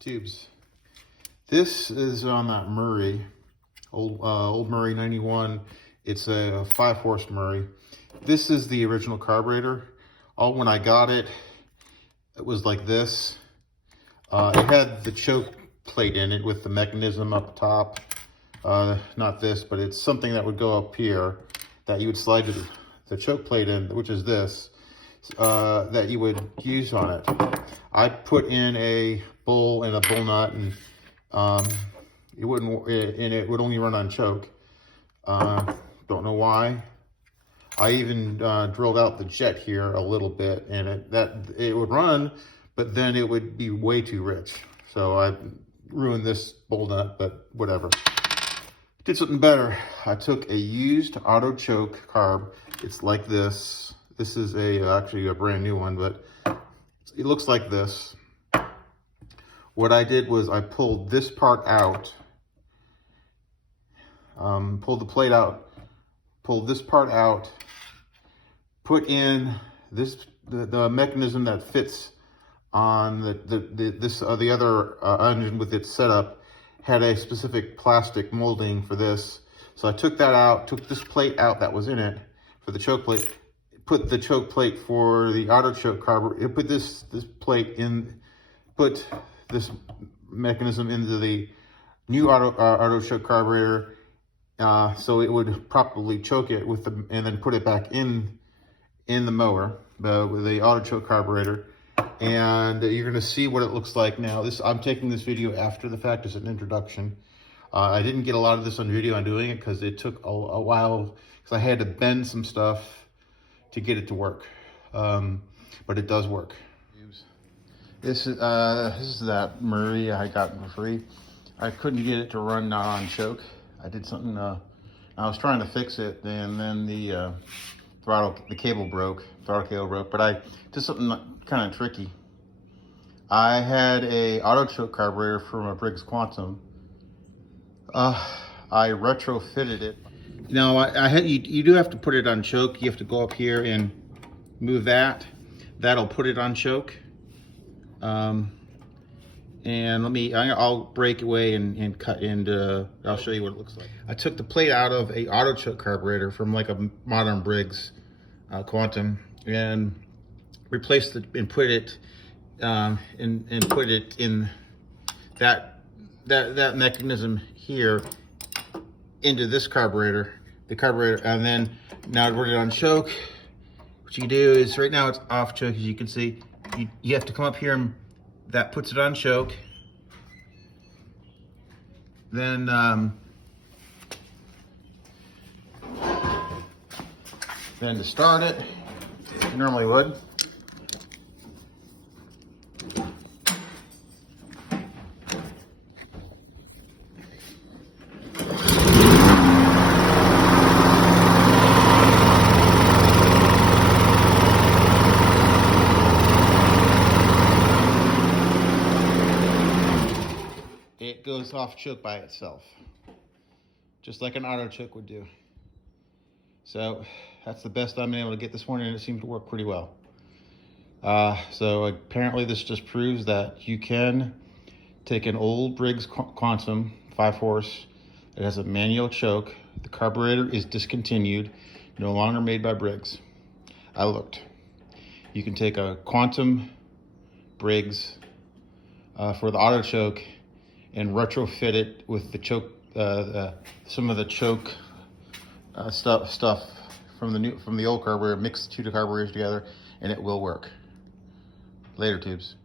tubes. This is on that Murray, old Murray 91. It's a 5-horse Murray. This is the original carburetor. When I got it, it was like this. It had the choke plate in it with the mechanism up top. Not this, but it's something that would go up here that you would slide the choke plate in, which is this, that you would use on it. I put in a bowl and a bull nut, and it would only run on choke. Don't know why. I even drilled out the jet here a little bit, and it would run, but then it would be way too rich. So I ruined this bowl nut, but whatever. Did something better. I took a used auto choke carb. It's like this. This is actually a brand new one, but it looks like this. What I did was I pulled this part out, pulled the plate out, pulled this part out, put in the mechanism that fits on the other engine with its setup. Had a specific plastic molding for this. So I took that out, took this plate out that was in it for the choke plate, put the choke plate for the auto choke carburetor, put this plate in, put this mechanism into the new auto choke carburetor, so it would properly choke it with and then put it back in the mower with the auto choke carburetor. And you're going to see what it looks like now. I'm taking this video after the fact as an introduction. I didn't get a lot of this on video on doing it because it took a while, because I had to bend some stuff to get it to work. But it does work. This is that Murray I got for free. I couldn't get it to run not on choke. I did something, I was trying to fix it, and then the throttle cable broke, but I did something kind of tricky. I had a auto choke carburetor from a Briggs Quantum. I retrofitted it. Now you do have to put it on choke. You have to go up here and move that. That'll put it on choke. And I'll break away and cut into, I'll show you what it looks like. I took the plate out of a auto choke carburetor from like a modern Briggs Quantum, and replaced it and put it and put it in that mechanism here into this carburetor, and then now to put it on choke. What you do is, right now it's off choke, as you can see. You have to come up here, and that puts it on choke. Then to start it, as you normally would, it goes off choke by itself, just like an auto choke would do. So that's the best I've been able to get this morning, and it seemed to work pretty well. So apparently this just proves that you can take an old Briggs Quantum 5-horse. It has a manual choke. The carburetor is discontinued, no longer made by Briggs. I looked. You can take a Quantum Briggs for the auto choke and retrofit it with the choke, some of the choke stuff from the old carburetor. Mix the two carburetors together, and it will work. Later, tubes.